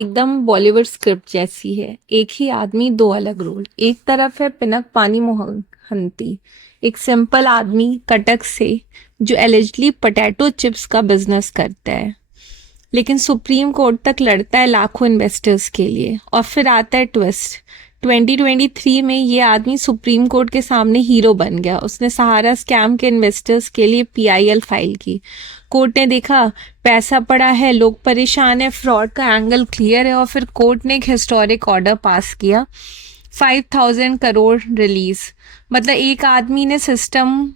एकदम बॉलीवुड स्क्रिप्ट जैसी है। एक ही आदमी दो अलग रोल। एक तरफ है पिनक पानी मोहंती, एक सिंपल आदमी कटक से जो एलिजिडली पोटैटो चिप्स का बिजनेस करता है, लेकिन सुप्रीम कोर्ट तक लड़ता है लाखों इन्वेस्टर्स के लिए। और फिर आता है ट्विस्ट। 2023 में ये आदमी सुप्रीम कोर्ट के सामने हीरो बन गया। उसने सहारा स्कैम के इन्वेस्टर्स के लिए पीआईएल फाइल की। कोर्ट ने देखा पैसा पड़ा है, लोग परेशान है, फ्रॉड का एंगल क्लियर है, और फिर कोर्ट ने एक हिस्टोरिक ऑर्डर पास किया, 5,000 करोड़ रिलीज। मतलब एक आदमी ने सिस्टम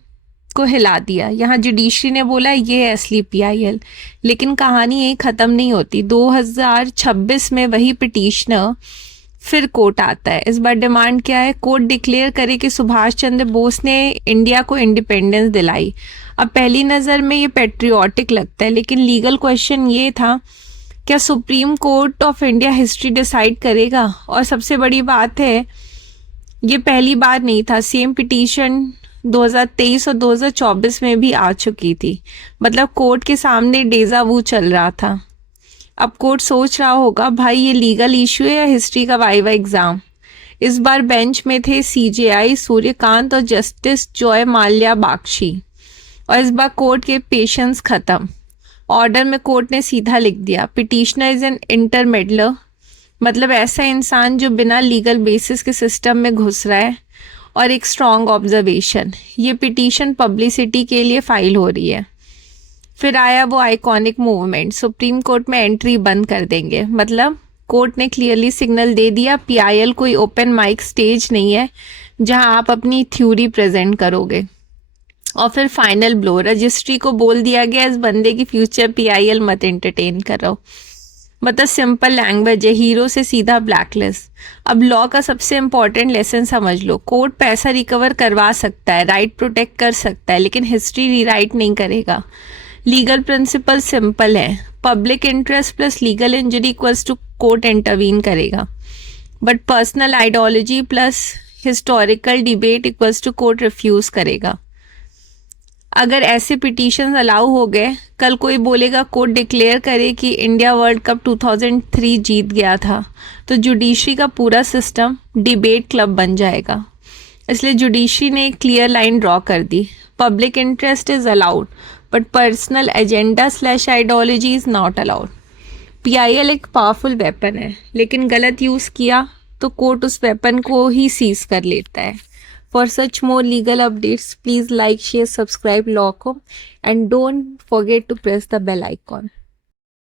को हिला दिया। यहाँ जुडिशरी ने बोला ये है असली पीआईएल। लेकिन कहानी यही ख़त्म नहीं होती। 2026 में वही पिटिशनर फिर कोर्ट आता है। इस बार डिमांड क्या है? कोर्ट डिक्लेयर करे कि सुभाष चंद्र बोस ने इंडिया को इंडिपेंडेंस दिलाई। अब पहली नज़र में ये पेट्रियाटिक लगता है, लेकिन लीगल क्वेश्चन ये था, क्या supreme court of India history decide करेगा? और सबसे बड़ी बात है, ये पहली बार नहीं था। सेम पिटीशन 2023 और 2024 में भी आ चुकी थी। मतलब कोर्ट के सामने डेजा वू चल रहा था। अब कोर्ट सोच रहा होगा, भाई ये लीगल इशू है या हिस्ट्री का वाइवा एग्जाम। इस बार बेंच में थे सीजेआई सूर्यकांत और जस्टिस जॉय माल्या बागची। और इस बार कोर्ट के पेशेंस खत्म। ऑर्डर में कोर्ट ने सीधा लिख दिया, पिटिशनर इज एन इंटरमेडलर, मतलब ऐसा इंसान जो बिना लीगल बेसिस के सिस्टम में घुस रहा है। और एक स्ट्रॉन्ग ऑब्जर्वेशन, ये पिटीशन पब्लिसिटी के लिए फाइल हो रही है। फिर आया वो आइकॉनिक मूवमेंट, सुप्रीम कोर्ट में एंट्री बंद कर देंगे। मतलब कोर्ट ने क्लियरली सिग्नल दे दिया, पीआईएल कोई ओपन माइक स्टेज नहीं है जहां आप अपनी थ्योरी प्रेजेंट करोगे। और फिर फाइनल ब्लो, रजिस्ट्री को बोल दिया गया इस बंदे की फ्यूचर पीआईएल मत एंटरटेन करो। मतलब सिंपल लैंग्वेज है, हीरो से सीधा ब्लैकलिस्ट। अब लॉ का सबसे इंपॉर्टेंट लेसन समझ लो, कोर्ट पैसा रिकवर करवा सकता है, राइट प्रोटेक्ट कर सकता है, लेकिन हिस्ट्री रीराइट नहीं करेगा। लीगल प्रिंसिपल सिंपल है, public interest plus legal injury equals to court intervene करेगा। But personal ideology plus historical debate equals to court refuse करेगा। अगर ऐसे पिटीशन अलाउ हो गए, कल कोई बोलेगा कोर्ट डिक्लेयर करे कि इंडिया वर्ल्ड कप 2003 जीत गया था, तो जुडिशरी का पूरा सिस्टम डिबेट क्लब बन जाएगा। इसलिए जुडिशरी ने एक क्लियर लाइन ड्रॉ कर दी, public interest is allowed but personal agenda / ideology is not allowed. PIL एक पावरफुल वेपन है, लेकिन गलत यूज़ किया तो कोर्ट उस वेपन को ही सीज कर लेता है। For such more legal updates, please like, share, subscribe Lawcom, and don't forget to press the bell icon.